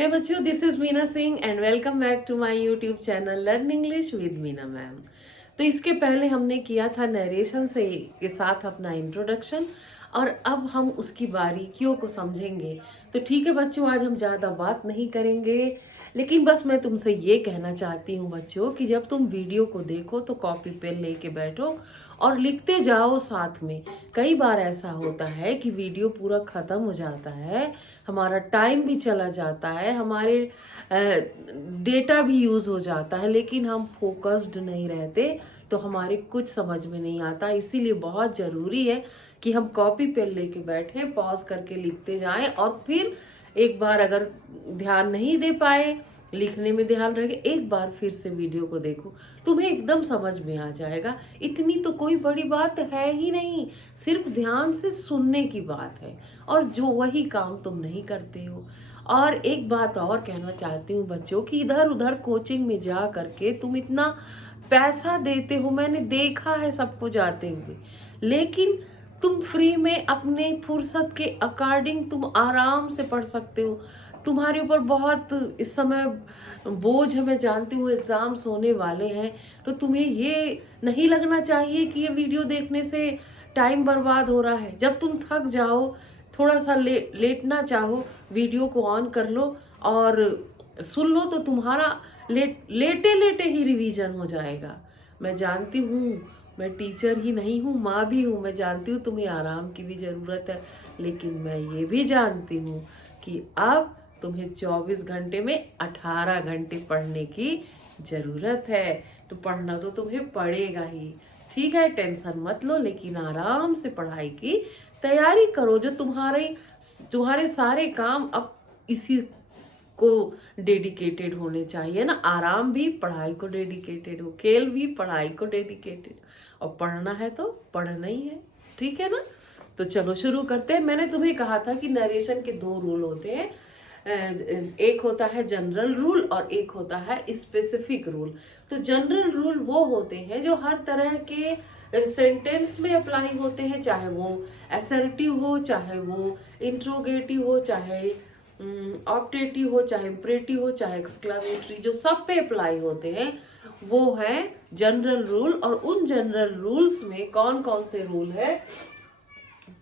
हे बच्चों, this is Meena Singh and welcome back to my YouTube channel learn English with Meena ma'am. तो इसके पहले हमने किया था नरेशन से के साथ अपना इंट्रोडक्शन और अब हम उसकी बारीकियों को समझेंगे। तो ठीक है बच्चों, आज हम ज़्यादा बात नहीं करेंगे, लेकिन बस मैं तुमसे ये कहना चाहती हूँ बच्चों कि जब तुम वीडियो को देखो तो कॉपी पेन लेके बैठो और लिखते जाओ साथ में। कई बार ऐसा होता है कि वीडियो पूरा ख़त्म हो जाता है, हमारा टाइम भी चला जाता है, हमारे डेटा भी यूज़ हो जाता है, लेकिन हम फोकस्ड नहीं रहते तो हमारे कुछ समझ में नहीं आता। इसीलिए बहुत ज़रूरी है कि हम कॉपी पेन लेके बैठें, पॉज करके लिखते जाएं और फिर एक बार अगर ध्यान नहीं दे पाए, लिखने में ध्यान रखे, एक बार फिर से वीडियो को देखो, तुम्हें एकदम समझ में आ जाएगा। इतनी तो कोई बड़ी बात है ही नहीं, सिर्फ ध्यान से सुनने की बात है और जो वही काम तुम नहीं करते हो। और एक बात और कहना चाहती हूँ बच्चों कि इधर उधर कोचिंग में जा करके तुम इतना पैसा देते हो, मैंने देखा है सबको जाते हुए, लेकिन तुम फ्री में अपने फुर्सत के अकॉर्डिंग तुम आराम से पढ़ सकते हो। तुम्हारे ऊपर बहुत इस समय बोझ है, मैं जानती हूँ, एग्जाम्स होने वाले हैं, तो तुम्हें ये नहीं लगना चाहिए कि ये वीडियो देखने से टाइम बर्बाद हो रहा है। जब तुम थक जाओ, थोड़ा सा लेटना चाहो, वीडियो को ऑन कर लो और सुन लो, तो तुम्हारा लेटे लेटे ही रिवीजन हो जाएगा। मैं जानती हूँ, मैं टीचर ही नहीं हूँ, माँ भी हूँ, मैं जानती हूँ तुम्हें आराम की भी ज़रूरत है, लेकिन मैं ये भी जानती हूँ कि अब तुम्हें 24 घंटे में 18 घंटे पढ़ने की ज़रूरत है। तो पढ़ना तो तुम्हें पड़ेगा ही, ठीक है, टेंशन मत लो, लेकिन आराम से पढ़ाई की तैयारी करो। जो तुम्हारे सारे काम अब इसी को डेडिकेटेड होने चाहिए ना, आराम भी पढ़ाई को डेडिकेटेड हो, खेल भी पढ़ाई को डेडिकेटेड, और पढ़ना है तो पढ़ना ही है, ठीक है ना। तो चलो शुरू करते हैं। मैंने तुम्हें कहा था कि नरेशन के दो रूल होते हैं, एक होता है जनरल रूल और एक होता है स्पेसिफिक रूल। तो जनरल रूल वो होते हैं जो हर तरह के सेंटेंस में अप्लाई होते हैं, चाहे वो असर्टिव हो, चाहे वो इंट्रोगेटिव हो, चाहे ऑप्टेटिव हो, चाहे इम्परेटिव हो, चाहे एक्सक्लामेटरी, जो सब पे अप्लाई होते हैं वो है जनरल रूल। और उन जनरल रूल्स में कौन कौन से रूल है?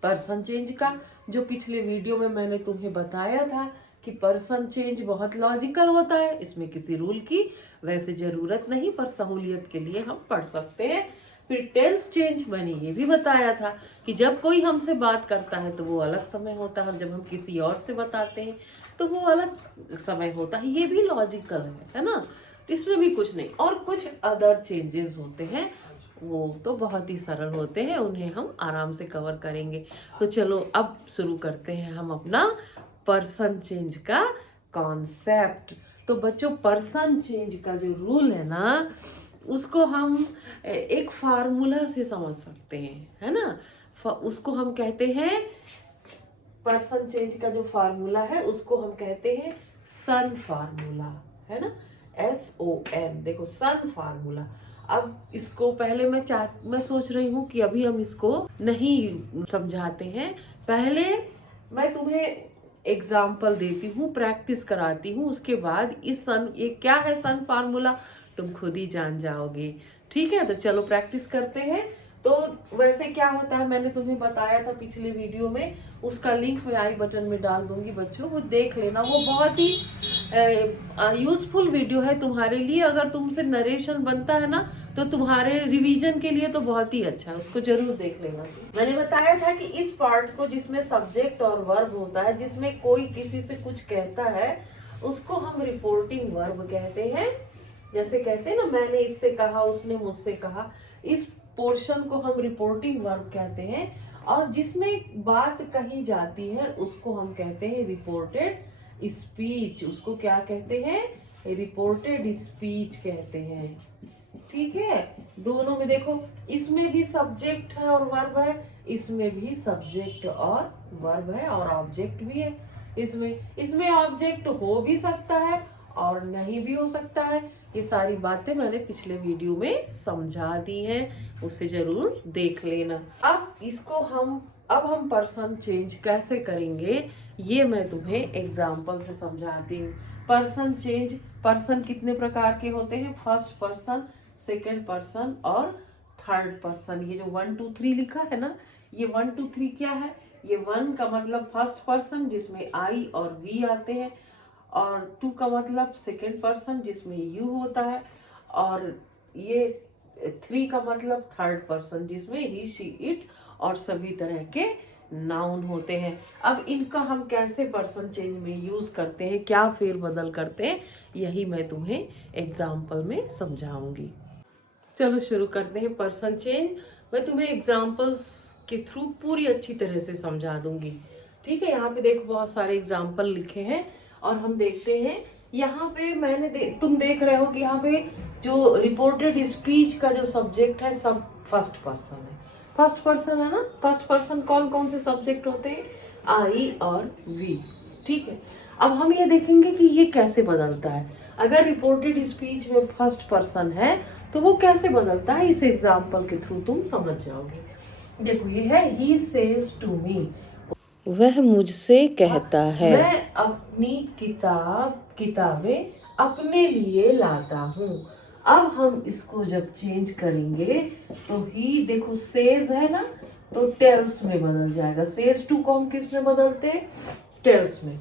पर्सन चेंज का, जो पिछले वीडियो में मैंने तुम्हें बताया था कि पर्सन चेंज बहुत लॉजिकल होता है, इसमें किसी रूल की वैसे जरूरत नहीं, पर सहूलियत के लिए हम पढ़ सकते हैं। फिर टेंस चेंज मैंने ये भी बताया था कि जब कोई हमसे बात करता है तो वो अलग समय होता है और जब हम किसी और से बताते हैं तो वो अलग समय होता है, ये भी लॉजिकल है ना, इसमें भी कुछ नहीं। और कुछ अदर चेंजेस होते हैं, वो तो बहुत ही सरल होते हैं, उन्हें हम आराम से कवर करेंगे। तो चलो अब शुरू करते हैं हम अपना पर्सन चेंज का कॉन्सेप्ट। तो बच्चों, पर्सन चेंज का जो रूल है ना, उसको हम एक फार्मूला से समझ सकते हैं, है ना। उसको हम कहते हैं, पर्सन चेंज का जो फार्मूला है उसको हम कहते हैं सन फार्मूला, है ना, SON। देखो, सन फार्मूला। अब इसको पहले मैं सोच रही हूँ कि अभी हम इसको नहीं समझाते हैं, पहले मैं तुम्हें एग्जाम्पल देती हूँ, प्रैक्टिस कराती हूँ, उसके बाद ये क्या है सन फार्मूला तुम खुद ही जान जाओगे, ठीक है। तो चलो प्रैक्टिस करते हैं। तो वैसे क्या होता है, मैंने तुम्हें बताया था पिछले वीडियो में, उसका लिंक मैं आई बटन में डाल दूंगी बच्चों, वो देख लेना। वो बहुत ही यूजफुल वीडियो है तुम्हारे लिए। अगर तुमसे नरेशन बनता है ना तो तुम्हारे रिवीजन के लिए तो बहुत ही अच्छा है, उसको जरूर देख लेना। मैंने बताया था कि इस पार्ट को, जिसमें सब्जेक्ट और वर्ब होता है, जिसमें कोई किसी से कुछ कहता है, उसको हम रिपोर्टिंग वर्ब कहते हैं। जैसे कहते हैं ना, मैंने इससे कहा, उसने मुझसे कहा, इस पोर्शन को हम रिपोर्टिंग वर्ब कहते हैं। और जिसमें बात कही जाती है उसको हम कहते हैं रिपोर्टेड स्पीच। उसको क्या कहते हैं? रिपोर्टेड स्पीच कहते हैं, ठीक है। दोनों में देखो, इसमें भी सब्जेक्ट है और वर्ब है, इसमें भी सब्जेक्ट और वर्ब है और ऑब्जेक्ट भी है। इसमें ऑब्जेक्ट हो भी सकता है और नहीं भी हो सकता है। ये सारी बातें मैंने पिछले वीडियो में समझा दी हैं, उसे जरूर देख लेना। अब हम पर्सन चेंज कैसे करेंगे, ये मैं तुम्हें एग्जाम्पल से समझाती हूँ। पर्सन चेंज, पर्सन कितने प्रकार के होते हैं? फर्स्ट पर्सन, सेकंड पर्सन और थर्ड पर्सन। ये जो 1 2 3 लिखा है ना, ये 1 2 3 क्या है? ये 1 का मतलब फर्स्ट पर्सन जिसमें आई और वी आते हैं, और 2 का मतलब सेकंड पर्सन जिसमें यू होता है, और ये 3 का मतलब थर्ड पर्सन जिसमें ही शी इट और सभी तरह के नाउन होते हैं। अब इनका हम कैसे पर्सन चेंज में यूज करते हैं, क्या फेरबदल करते हैं, यही मैं तुम्हें एग्जाम्पल में समझाऊंगी। चलो शुरू करते हैं पर्सन चेंज। मैं तुम्हें एग्जाम्पल्स के थ्रू पूरी अच्छी तरह से समझा दूंगी। ठीक है, यहाँ पे देखो बहुत सारे एग्जाम्पल लिखे हैं और हम देखते हैं। यहाँ पे तुम देख रहे हो कि यहाँ पे जो रिपोर्टेड स्पीच का जो सब्जेक्ट है सब फर्स्ट पर्सन है। फर्स्ट पर्सन है ना। फर्स्ट पर्सन कौन कौन से सब्जेक्ट होते हैं? आई और वी। ठीक है, अब हम ये देखेंगे कि ये कैसे बदलता है। अगर रिपोर्टेड स्पीच में फर्स्ट पर्सन है तो वो कैसे बदलता है, इस एग्जाम्पल के थ्रू तुम समझ जाओगे। देखो ये है ही सेज टू मी, वह मुझसे कहता है। मैं अपनी किताबें अपने लिए लाता हूँ। अब हम इसको जब चेंज करेंगे तो ही, देखो सेज है ना, तो टेल्स में बदल जाएगा। सेज टू को हम किस में बदलते हैं? टेल्स में।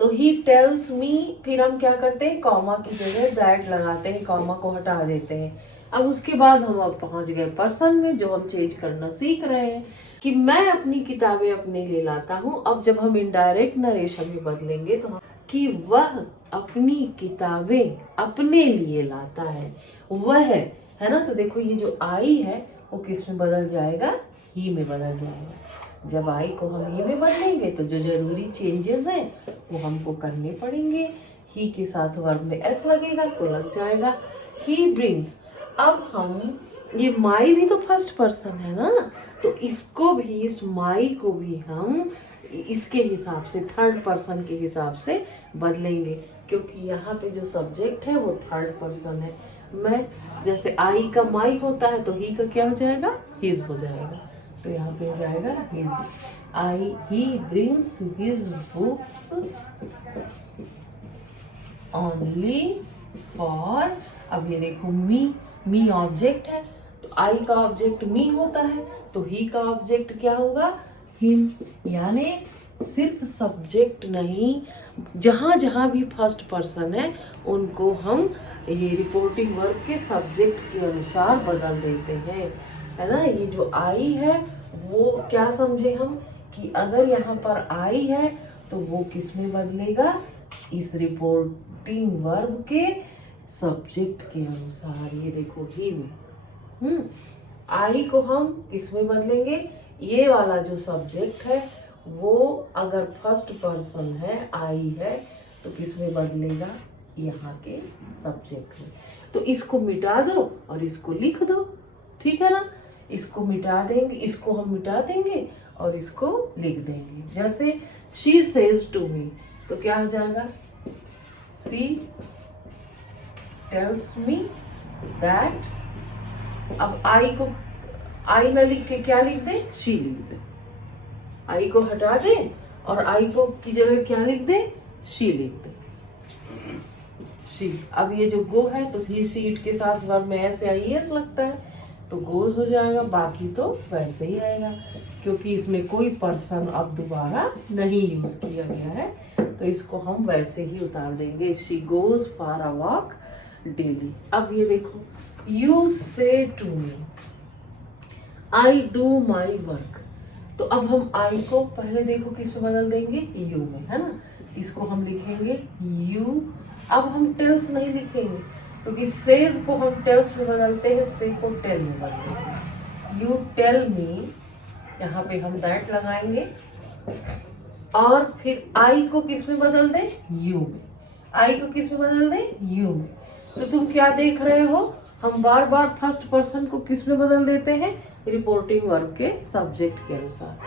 तो ही टेल्स मी, फिर हम क्या करते हैं? कॉमा की जगह दैट लगाते हैं, कॉमा को हटा देते हैं। अब उसके बाद हम अब पहुंच गए पर्सन में, जो हम चेंज करना सीख रहे हैं कि मैं अपनी किताबें अपने लिए लाता हूँ। अब जब हम इनडायरेक्ट नरेशन में बदलेंगे तो कि वह अपनी किताबें अपने लिए लाता है, वह है ना। तो देखो ये जो आई है वो किस में बदल जाएगा? ही में बदल जाएगा। जब आई को हम ही में बदलेंगे तो जो जरूरी चेंजेस हैं वो हमको करने पड़ेंगे। ही के साथ वर्ब में एस लगेगा तो लग जाएगा। He brings. अब हम, ये माई भी तो फर्स्ट पर्सन है ना, तो इसको भी, इस माई को भी हम इसके हिसाब से, थर्ड पर्सन के हिसाब से बदलेंगे, क्योंकि यहाँ पे जो सब्जेक्ट है वो थर्ड पर्सन है। मैं, जैसे आई का माई होता है तो ही का क्या हो जाएगा? हिज हो जाएगा। तो यहाँ पे हो जाएगा his. He brings his books only for, अब ये देखो मी ऑब्जेक्ट है, तो आई का ऑब्जेक्ट मी होता है, तो ही का ऑब्जेक्ट क्या होगा? हिम। यानी सिर्फ सब्जेक्ट नहीं, जहाँ जहाँ भी फर्स्ट पर्सन है उनको हम ये रिपोर्टिंग वर्ब के सब्जेक्ट के अनुसार बदल देते हैं, है ना। ये जो आई है वो क्या समझे हम कि अगर यहाँ पर आई है तो वो किस में बदलेगा? इस रिपोर्टिंग वर्ब के सब्जेक्ट के अनुसार। ये देखो ही में, आई को हम किस में बदलेंगे? ये वाला जो सब्जेक्ट है वो अगर फर्स्ट पर्सन है, आई है, तो किस में बदलेगा? यहाँ के सब्जेक्ट में। तो इसको मिटा दो और इसको लिख दो, ठीक है ना। इसको मिटा देंगे, इसको हम मिटा देंगे और इसको लिख देंगे। जैसे शी सेज टू मी, तो क्या हो जाएगा? She tells me that. अब आई को, आई ना लिख के क्या लिख दे? शी लिख दे। आई को हटा दे और आई को की जगह क्या लिख दे? शी लिख दे। शी। अब ये जो गो है तो ही सी इट के साथ वर्ब में ऐसे आई एस लगता है तो गोज हो जाएगा, बाकी तो वैसे ही रहेगा क्योंकि इसमें कोई पर्सन अब दोबारा नहीं यूज किया गया है, तो इसको हम वैसे ही उतार देंगे। She goes for a walk daily. अब ये देखो, you say to me I do my work, तो अब हम आई को पहले देखो किस में बदल देंगे? यू में, है ना। इसको हम लिखेंगे यू। अब हम टेल्स नहीं लिखेंगे क्योंकि सेज को हम टेल्स में बदलते हैं, से को टेल में बदलते हैं। यू टेल मी, यहाँ पे हम दैट लगाएंगे और फिर आई को किस में बदल दें? यू में। आई को किस में बदल दें? यू में। तो तुम क्या देख रहे हो? हम बार बार फर्स्ट पर्सन को किस में बदल देते हैं? रिपोर्टिंग वर्ब के सब्जेक्ट के अनुसार।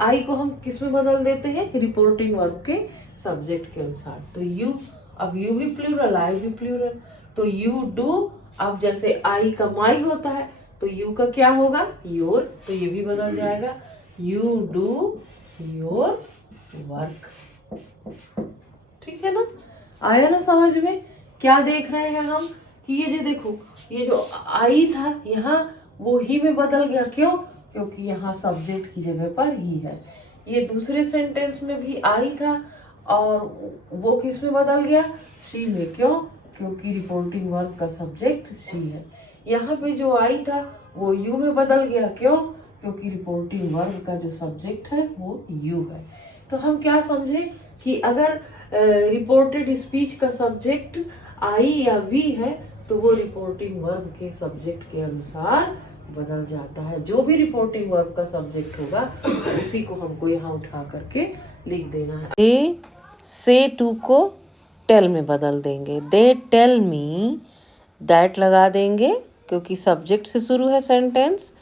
आई को हम किस में बदल देते हैं? रिपोर्टिंग वर्ब के सब्जेक्ट के अनुसार। तो यू, अब यू भी प्लूरल, आई भी प्लूरल, तो यू डू। अब जैसे आई का माई होता है तो यू का क्या होगा? योर, तो ये भी बदल जाएगा। You do your work. ठीक है ना, आया ना समझ में? क्या देख रहे हैं हम कि ये जो देखो, ये जो आई था यहाँ वो ही में बदल गया। क्यों? क्योंकि यहाँ सब्जेक्ट की जगह पर ही है। ये दूसरे सेंटेंस में भी आई था और वो किस में बदल गया? शी में। क्यों? क्योंकि रिपोर्टिंग वर्ब का सब्जेक्ट शी है। यहाँ पे जो आई था वो यू में बदल गया। क्यों? क्योंकि रिपोर्टिंग वर्ब का जो सब्जेक्ट है वो यू है। तो हम क्या समझे कि अगर रिपोर्टेड स्पीच का सब्जेक्ट आई या वी है तो वो रिपोर्टिंग वर्ब के सब्जेक्ट के अनुसार बदल जाता है। जो भी रिपोर्टिंग वर्ब का सब्जेक्ट होगा उसी को हमको यहाँ उठा करके लिख देना है। दे से टू को टेल में बदल देंगे। दे टेल मी, दैट लगा देंगे क्योंकि सब्जेक्ट से शुरू है सेंटेंस,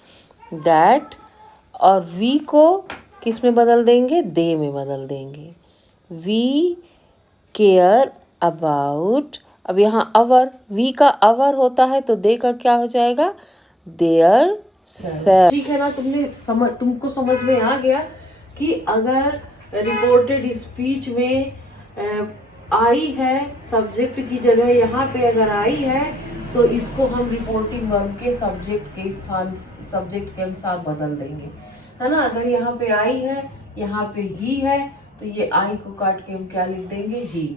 दैट। और वी को किस में बदल देंगे? दे में बदल देंगे। वी केयर अबाउट, अब यहाँ अवर, वी का अवर होता है तो दे का क्या हो जाएगा? Their self. ठीक है ना, तुमको समझ में आ गया कि अगर रिपोर्टेड स्पीच में आई है सब्जेक्ट की जगह, यहाँ पे अगर आई है तो इसको हम रिपोर्टिंग वर्ब के सब्जेक्ट के स्थान, सब्जेक्ट के अनुसार बदल देंगे, है ना। अगर यहाँ पे आई है, यहाँ पे ही है तो ये आई को काट के हम क्या लिख देंगे? ही।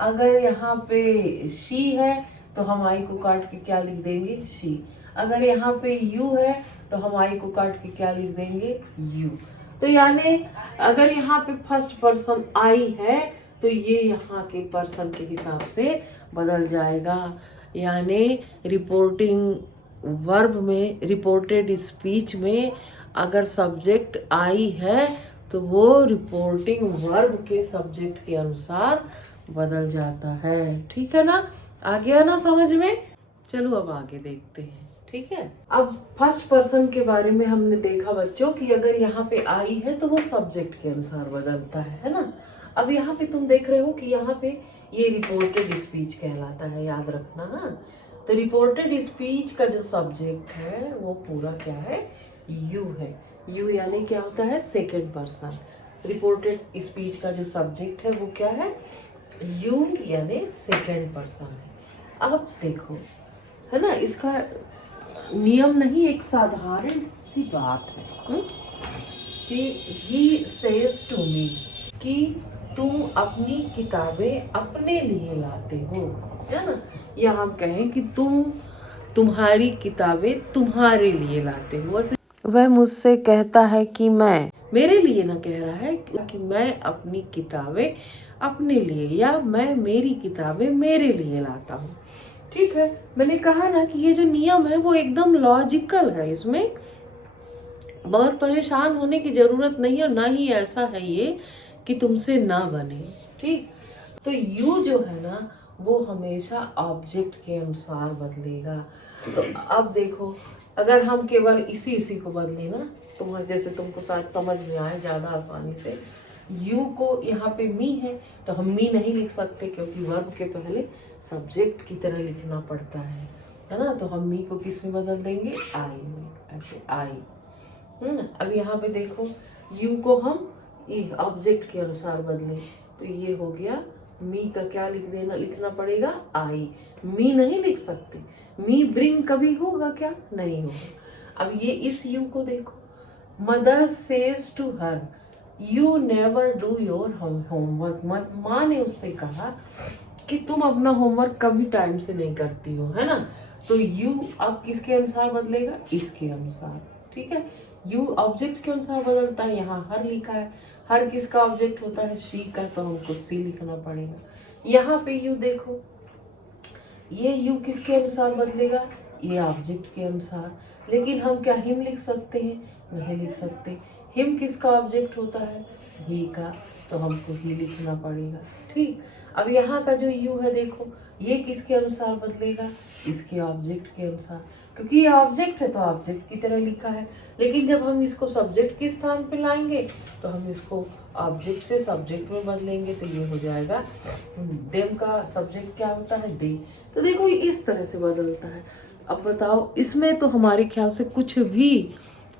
अगर यहाँ पे शी है तो हम आई को काट के क्या लिख देंगे? शी। अगर यहाँ पे यू है तो हम आई को काट के क्या लिख देंगे? यू। तो यानी अगर यहाँ पे फर्स्ट पर्सन आई है तो ये यहाँ के पर्सन के हिसाब से बदल जाएगा। यानी रिपोर्टिंग वर्ब में, रिपोर्टेड स्पीच में अगर सब्जेक्ट आई है तो वो रिपोर्टिंग वर्ब के सब्जेक्ट के अनुसार बदल जाता है। ठीक है ना, आ गया ना समझ में? चलो अब आगे देखते हैं। ठीक है, अब फर्स्ट पर्सन के बारे में हमने देखा बच्चों कि अगर यहाँ पे आई है तो वो सब्जेक्ट के अनुसार बदलता है ना। अब यहाँ पे तुम देख रहे हो कि यहाँ पे ये रिपोर्टेड स्पीच कहलाता है, याद रखना। हाँ, तो रिपोर्टेड स्पीच का जो सब्जेक्ट है वो पूरा क्या है? यू है। यू यानी क्या होता है? Second person. रिपोर्टेड स्पीच का जो सब्जेक्ट है वो क्या है? यू यानी सेकेंड पर्सन है। अब देखो, है ना, इसका नियम नहीं, एक साधारण सी बात है कि ही सेज टू मी, कि तुम अपनी किताबें अपने लिए लाते हो, है ना। या हम कहें कि तुम्हारी किताबें तुम्हारे लिए लाते हो। वह मुझसे कहता है कि मैं, मेरे लिए ना कह रहा है कि मैं अपनी किताबें अपने लिए, या मैं मेरी किताबें मेरे लिए लाता हूँ। ठीक है, मैंने कहा ना कि ये जो नियम है वो एकदम लॉजिकल है, इसमें बहुत परेशान होने की जरूरत नहीं है, ना ही ऐसा है ये कि तुमसे ना बने। ठीक, तो यू जो है ना वो हमेशा ऑब्जेक्ट के अनुसार बदलेगा। तो अब देखो, अगर हम केवल इसी को बदले ना, तो जैसे तुमको शायद समझ में आए ज़्यादा आसानी से, यू को यहाँ पे मी है तो हम मी नहीं लिख सकते क्योंकि वर्ब के पहले सब्जेक्ट की तरह लिखना पड़ता है ना। तो हम मी को किस में बदल देंगे? आई में, ऐसे आई। अब यहाँ पे देखो, यू को हम ऑब्जेक्ट के अनुसार बदले तो ये हो गया मी का क्या लिखना पड़ेगा? आई। मी नहीं लिख सकते, मी ब्रिंग कभी होगा क्या? नहीं होगा। अब ये इस यू को देखो, mother says to her you never do your homework. माँ ने उससे कहा कि तुम अपना होमवर्क कभी टाइम से नहीं करती हो, है ना। तो यू अब किसके अनुसार बदलेगा? इसके अनुसार। ठीक है, यू ऑब्जेक्ट के अनुसार बदलता है। यहाँ हर लिखा है, हर किसका ऑब्जेक्ट होता है? शी का, तो हमको सी लिखना पड़ेगा। यहाँ पे यू देखो, ये यू किसके अनुसार बदलेगा? ये ऑब्जेक्ट के अनुसार। लेकिन हम क्या हिम लिख सकते हैं? नहीं लिख सकते। हिम किसका ऑब्जेक्ट होता है? ही का, तो हमको ही लिखना पड़ेगा। ठीक, अब यहाँ का जो यू है देखो, ये किसके अनुसार बदलेगा? इसके ऑब्जेक्ट के अनुसार, क्योंकि ये ऑब्जेक्ट है तो ऑब्जेक्ट की तरह लिखा है। लेकिन जब हम इसको सब्जेक्ट के स्थान पे लाएंगे तो हम इसको ऑब्जेक्ट से सब्जेक्ट में बदलेंगे, तो ये हो जाएगा देम का सब्जेक्ट क्या होता है? दे। तो देखो ये इस तरह से बदलता है। अब बताओ, इसमें तो हमारे ख्याल से कुछ भी,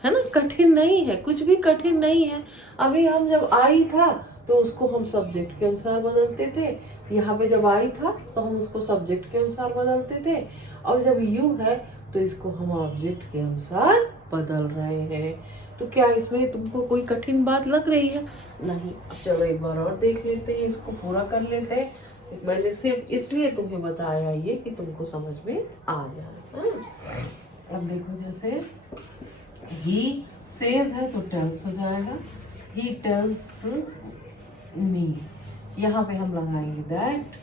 है ना, कठिन नहीं है, कुछ भी कठिन नहीं है। अभी हम जब आई था तो उसको हम सब्जेक्ट के अनुसार बदलते थे। यहाँ पे जब आई था तो हम उसको सब्जेक्ट के अनुसार बदलते थे, और जब यू है तो इसको हम ऑब्जेक्ट के अनुसार बदल रहे हैं। तो क्या इसमें तुमको कोई कठिन बात लग रही है? नहीं। अब चलो एक बार और देख लेते हैं, इसको पूरा कर लेते हैं। मैंने सिर्फ इसलिए तुम्हें बताया ये कि तुमको समझ में आ जाए। अब देखो, जैसे ही सेज है तो टेल्स हो जाएगा, ही टेल्स मी। यहाँ पे हम लगाएंगे दैट।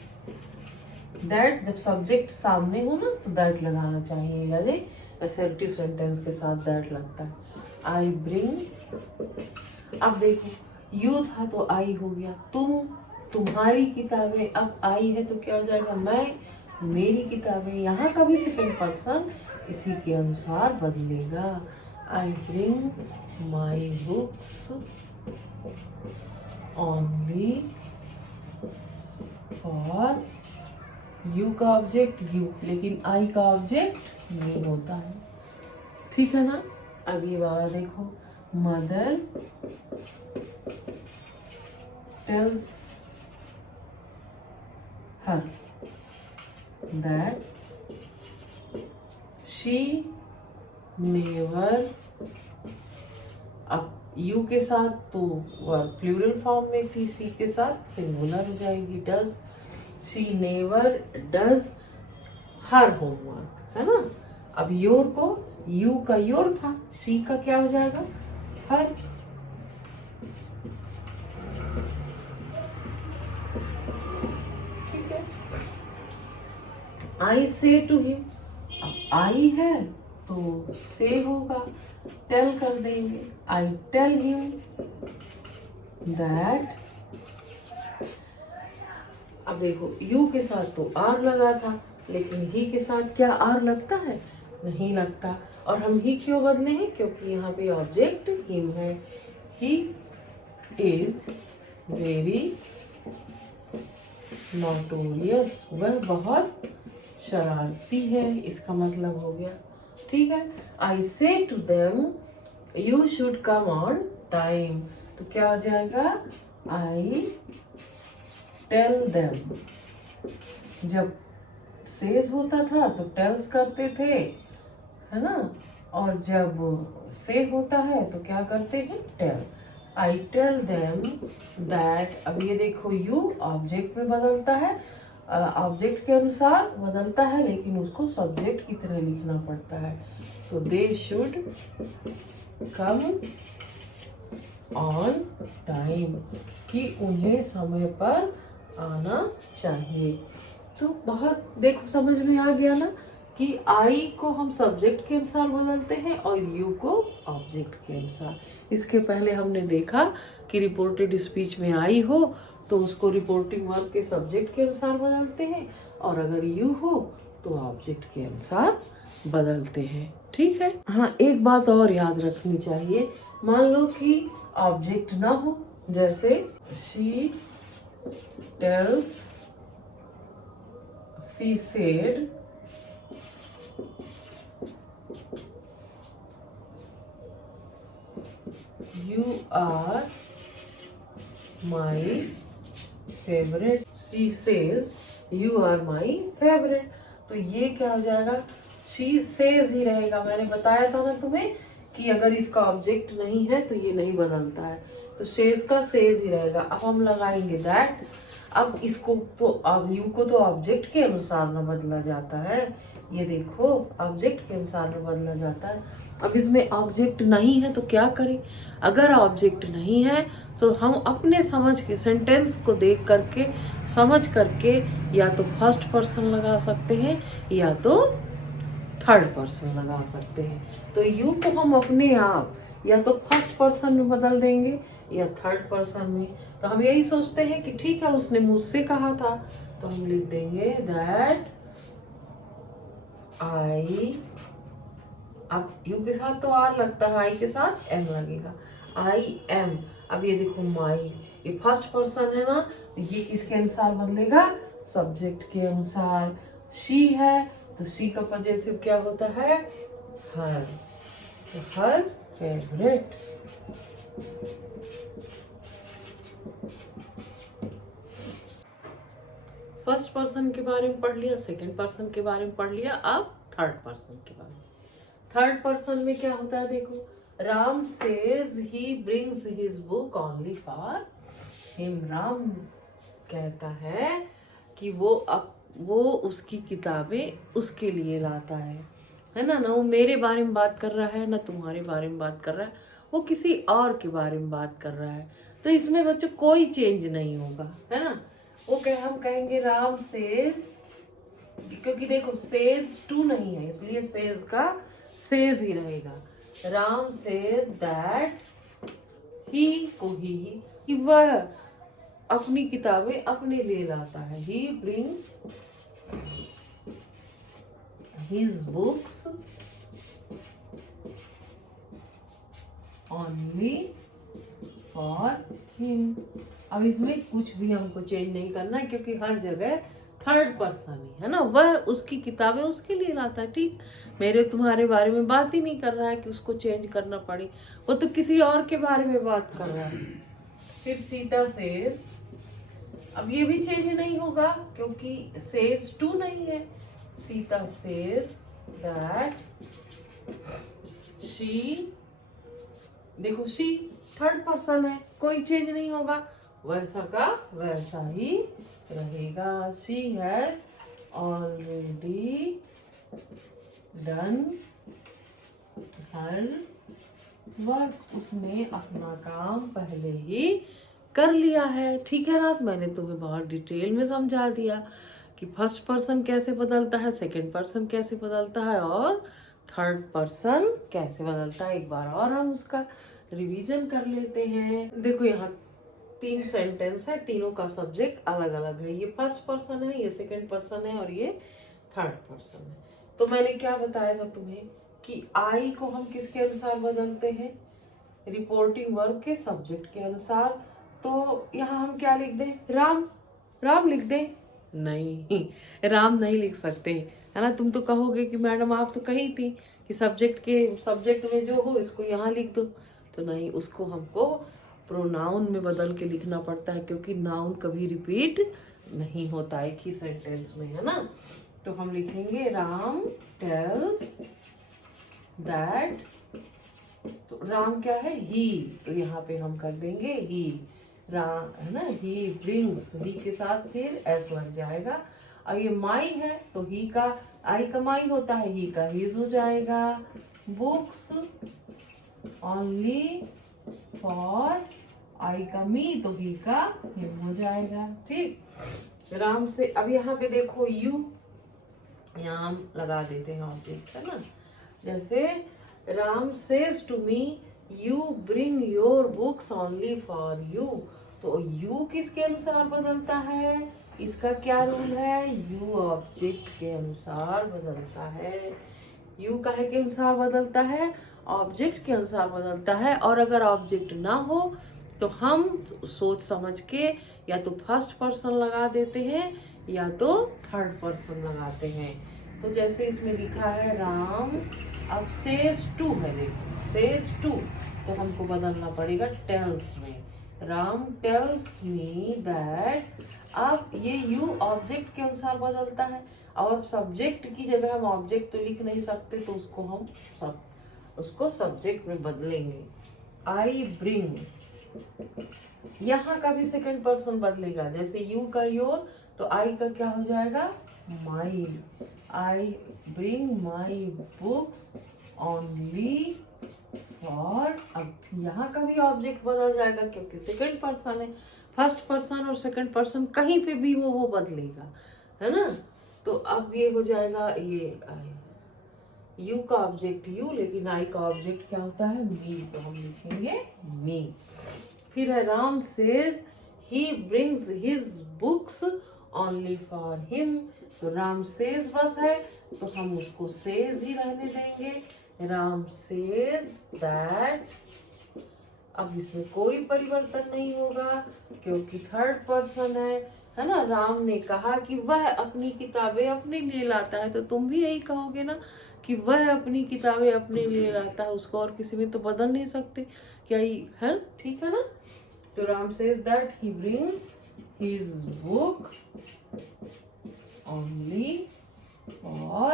दैट जब सब्जेक्ट सामने हो ना तो दैट लगाना चाहिए, यानी असर्टिव सेंटेंस के साथ दैट लगता है। I bring. अब देखो, यू था तो आई हो गया, तुम, तुम्हारी किताबें। अब आई है तो क्या हो जाएगा? मैं, मेरी किताबें। यहाँ का भी सेकंड पर्सन इसी के अनुसार बदलेगा। आई bring my books only for. You का ऑब्जेक्ट यू, लेकिन आई का ऑब्जेक्ट मी होता है। ठीक है ना? अब ये वाला देखो, mother tells her that she never. अब यू के साथ तो वर्ब प्लूरल फॉर्म में थी, सी के साथ सिंगुलर हो जाएगी, does. She never does her homework, है ना? अब योर को, यू का योर था, शी का क्या हो जाएगा? हर। ठीक है। I say to him. अब आई है तो से होगा, टेल कर देंगे। I tell him that. अब देखो, यू के साथ तो आर लगा था, लेकिन ही के साथ क्या आर लगता है? नहीं लगता। और हम ही क्यों बदले हैं? क्योंकि यहाँ पे ऑब्जेक्ट हिम है। He is very notorious. वह बहुत शरारती है, इसका मतलब हो गया। ठीक है। I say to them you should come on time. तो क्या हो जाएगा? I tell them. जब सेज होता था तो टेल्स करते थे, है ना? और जब से होता है तो क्या करते हैं? Tell. I tell them that. अब ये देखो, यू ऑब्जेक्ट में बदलता है, ऑब्जेक्ट के अनुसार बदलता है, लेकिन उसको सब्जेक्ट की तरह लिखना पड़ता है। तो they should come on time, कि उन्हें समय पर आना चाहिए। तो बहुत देखो, समझ में आ गया ना कि आई को हम सब्जेक्ट के अनुसार बदलते हैं और यू को ऑब्जेक्ट के अनुसार। इसके पहले हमने देखा कि रिपोर्टेड स्पीच में आई हो तो उसको रिपोर्टिंग वर्ब के सब्जेक्ट के अनुसार बदलते हैं, और अगर यू हो तो ऑब्जेक्ट के अनुसार बदलते हैं। ठीक है। हाँ, एक बात और याद रखनी चाहिए। मान लो कि ऑब्जेक्ट ना हो, जैसे she tells, she said, you are my favorite. She says you are my favorite. तो ये क्या हो जाएगा? she says ही रहेगा। मैंने बताया था ना तुम्हें कि अगर इसका ऑब्जेक्ट नहीं है तो ये नहीं बदलता है, तो says का says ही रहेगा। अब हम लगाएंगे that। अब इसको तो, अब यू को तो ऑब्जेक्ट के अनुसार न बदला जाता है, ये देखो ऑब्जेक्ट के अनुसार न बदला जाता है। अब इसमें ऑब्जेक्ट नहीं है तो क्या करें? अगर ऑब्जेक्ट नहीं है तो हम अपने समझ के सेंटेंस को देख करके, समझ करके, या तो फर्स्ट पर्सन लगा सकते हैं या तो थर्ड पर्सन लगा सकते हैं। तो यू को हम अपने आप या तो फर्स्ट पर्सन में बदल देंगे या थर्ड पर्सन में। तो हम यही सोचते हैं कि ठीक है, उसने मुझसे कहा था, तो हम लिख देंगे दैट आई। अब यू के साथ तो आर लगता है, आई के साथ एम लगेगा। I am. अब ये देखो माई, ये फर्स्ट पर्सन है ना, ये किसके अनुसार बदलेगा? सब्जेक्ट के अनुसार। शी है तो शी का पजेसिव क्या होता है? हर। तो हर फेवरेट। फर्स्ट पर्सन के बारे में पढ़ लिया, सेकंड पर्सन के बारे में पढ़ लिया, अब थर्ड पर्सन के बारे में। थर्ड पर्सन में क्या होता है देखो, Ram says he brings his book only for him. Ram कहता है कि वो उसकी किताबें उसके लिए लाता है ना वो मेरे बारे में बात कर रहा है, ना तुम्हारे बारे में बात कर रहा है, वो किसी और के बारे में बात कर रहा है। तो इसमें बच्चों कोई चेंज नहीं होगा, है ना। हम कहेंगे राम सेज, क्योंकि देखो सेज टू नहीं है, इसलिए सेज का सेज ही रहेगा। राम सेज दैट ही को ही कि वह अपनी किताबें अपने लिए लाता है। He brings his books only for him. अब इसमें कुछ भी हमको चेंज नहीं करना है, क्योंकि हर जगह थर्ड पर्सन ही है ना, वह उसकी किताबें उसके लिए लाता है। ठीक, मेरे तुम्हारे बारे में बात ही नहीं कर रहा है कि उसको चेंज करना पड़े, वो तो किसी और के बारे में बात कर रहा है। फिर सीता सेज, अब ये भी चेंज नहीं होगा क्योंकि सेज टू नहीं है। सीता सेज दैट शी, देखो शी थर्ड पर्सन है, कोई चेंज नहीं होगा, वैसा का वैसा ही रहेगा। She has already done her work, उसने अपना काम पहले ही कर लिया है। ठीक है रात, मैंने तुम्हें बहुत डिटेल में समझा दिया कि फर्स्ट पर्सन कैसे बदलता है, सेकंड पर्सन कैसे बदलता है और थर्ड पर्सन कैसे बदलता है। एक बार और हम उसका रिवीजन कर लेते हैं। देखो यहाँ 3 सेंटेंस है, तीनों का सब्जेक्ट अलग अलग है। ये फर्स्ट पर्सन है, ये सेकंड पर्सन है और ये थर्ड पर्सन है। तो मैंने क्या बताया था तुम्हें कि आई को हम किसके अनुसार बदलते हैं, रिपोर्टिंग वर्ब के सब्जेक्ट के अनुसार। तो यहाँ हम क्या लिख दें, राम, राम लिख दें? नहीं, राम नहीं लिख सकते, है ना। तुम तो कहोगे कि मैडम आप तो कही थी कि सब्जेक्ट में जो हो इसको यहाँ लिख दो। तो नहीं, उसको हमको प्रोनाउन में बदल के लिखना पड़ता है, क्योंकि नाउन कभी रिपीट नहीं होता एक ही सेंटेंस में, है ना। तो हम लिखेंगे राम टेल्स दैट, तो राम क्या है, ही, तो यहाँ पे हम कर देंगे ही। राम है ना, ही ब्रिंग्स, ही के साथ फिर एस लग जाएगा। अब ये माई है तो ही का, आई का माई होता है, ही का हिज हो जाएगा। बुक्स ओनली फॉर, आई का मी तो ही का हिम हो जाएगा। ठीक, राम से, अब यहाँ पे देखो यू, यहाँ हम लगा देते हैं ऑब्जेक्ट, है ना। जैसे Ram says to me you bring your books only for you, तो यू किसके अनुसार बदलता है, इसका क्या रूल है, यू ऑब्जेक्ट के अनुसार बदलता है। यू काहे के अनुसार बदलता है, ऑब्जेक्ट के अनुसार बदलता है। और अगर ऑब्जेक्ट ना हो तो हम सोच समझ के या तो फर्स्ट पर्सन लगा देते हैं या तो थर्ड पर्सन लगाते हैं। तो जैसे इसमें लिखा है राम, अब सेज टू है, देखो सेज टू, तो हमको बदलना पड़ेगा टेल्स में। राम टेल्स मी दैट, अब ये यू ऑब्जेक्ट के अनुसार बदलता है, और सब्जेक्ट की जगह हम ऑब्जेक्ट तो लिख नहीं सकते, तो उसको हम उसको सब्जेक्ट में बदलेंगे। आई ब्रिंग, यहाँ का भी सेकंड पर्सन बदलेगा, जैसे यू का योर, तो आई का क्या हो जाएगा, my. I bring my books only for, अब यहाँ का भी ऑब्जेक्ट बदल जाएगा क्योंकि सेकंड पर्सन है। फर्स्ट पर्सन और सेकंड पर्सन कहीं पे भी वो बदलेगा, है ना। तो अब ये हो जाएगा, ये यू का ऑब्जेक्ट यू, लेकिन आई का ऑब्जेक्ट क्या होता है, मी, तो हम लिखेंगे मी। फिर है Ram says he brings his books only for him, तो राम सेज बस है तो हम उसको सेज ही रहने देंगे। राम सेज दैट, अब इसमें कोई परिवर्तन नहीं होगा क्योंकि थर्ड पर्सन है ना। राम ने कहा कि वह अपनी किताबें अपने लिए लाता है, तो तुम भी यही कहोगे ना कि वह अपनी किताबें अपने लिए लाता है, उसको और किसी में तो बदल नहीं सकते, क्या ही है, ठीक है ना। तो Ram says that he brings his book only for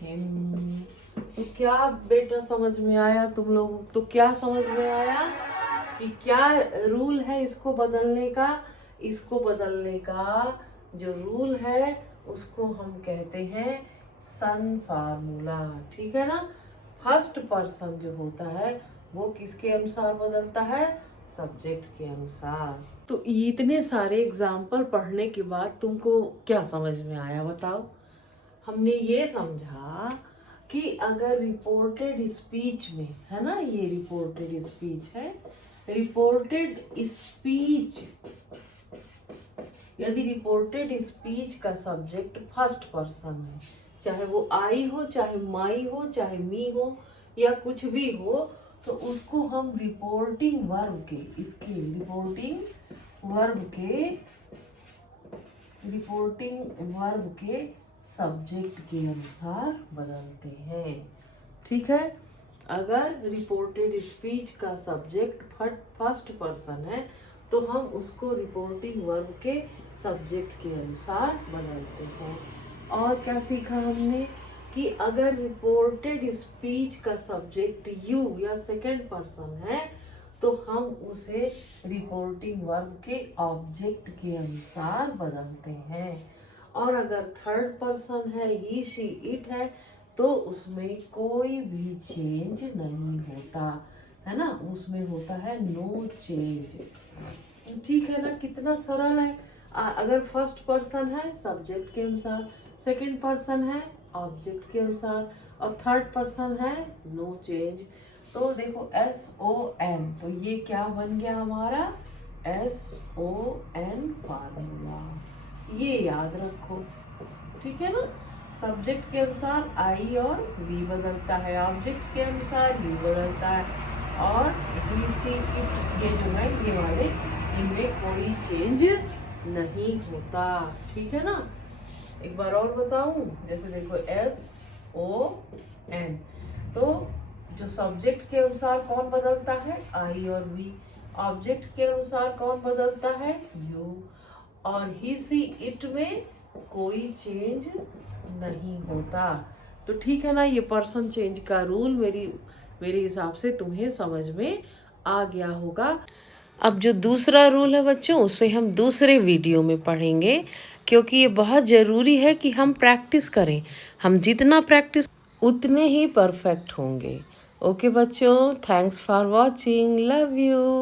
him। तो क्या बेटा समझ में आया तुम लोगों को? तो क्या समझ में आया कि क्या रूल है इसको बदलने का? इसको बदलने का जो रूल है उसको हम कहते हैं सन फार्मूला। ठीक है ना? फर्स्ट पर्सन जो होता है वो किसके अनुसार बदलता है? सब्जेक्ट के अनुसार। तो इतने सारे एग्जाम्पल पढ़ने के बाद तुमको क्या समझ में आया बताओ? हमने ये समझा कि अगर रिपोर्टेड स्पीच में, है ना, ये रिपोर्टेड स्पीच है, रिपोर्टेड स्पीच, यदि रिपोर्टेड स्पीच का सब्जेक्ट फर्स्ट पर्सन है, चाहे वो आई हो, चाहे माई हो, चाहे मी हो, या कुछ भी हो, तो उसको हम रिपोर्टिंग वर्ब के, इसके रिपोर्टिंग वर्ब के सब्जेक्ट के अनुसार बदलते हैं। ठीक है? अगर रिपोर्टेड स्पीच का सब्जेक्ट फर्स्ट पर्सन है तो हम उसको रिपोर्टिंग वर्ब के सब्जेक्ट के अनुसार बदलते हैं। और क्या सीखा हमने कि अगर रिपोर्टेड स्पीच का सब्जेक्ट यू या सेकंड पर्सन है तो हम उसे रिपोर्टिंग वर्ब के ऑब्जेक्ट के अनुसार बदलते हैं। और अगर थर्ड पर्सन है, ही शी इट है, तो उसमें कोई भी चेंज नहीं होता, है ना? उसमें होता है नो चेंज। ठीक है ना? कितना सरल है। अगर फर्स्ट पर्सन है सब्जेक्ट के अनुसार, सेकंड पर्सन है ऑब्जेक्ट के अनुसार, और थर्ड पर्सन है नो चेंज। तो देखो SON, तो ये क्या बन गया हमारा? SON formula. ये याद रखो। ठीक है ना? सब्जेक्ट के अनुसार आई और वी बदलता है, ऑब्जेक्ट के अनुसार यू बदलता है, और ही सी इट, ये जो है ये वाले, इनमें कोई चेंज नहीं होता। ठीक है ना? एक बार और बताऊं, जैसे देखो SON, तो जो सब्जेक्ट के अनुसार कौन बदलता है? आई और वी। ऑब्जेक्ट के अनुसार कौन बदलता है? यू। और ही सी इट में कोई चेंज नहीं होता। तो ठीक है ना? ये पर्सन चेंज का रूल मेरे हिसाब से तुम्हें समझ में आ गया होगा। अब जो दूसरा रूल है बच्चों, उसे हम दूसरे वीडियो में पढ़ेंगे, क्योंकि ये बहुत ज़रूरी है कि हम प्रैक्टिस करें। हम जितना प्रैक्टिस उतने ही परफेक्ट होंगे। ओके बच्चों, thanks for watching, love you.